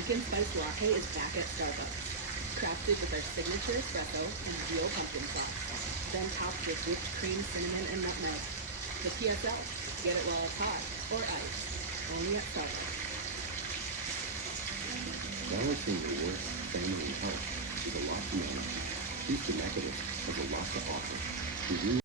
pumpkin spice latte is back at Starbucks. Crafted with our signature espresso and real pumpkin sauce. Then topped with whipped cream, cinnamon, and nutmeg. The PSL. Get it while it's hot or iced. Only at Starbucks. Balancing your work, family, and health is a lot to manage. Houston Methodist has a lot to offer. Review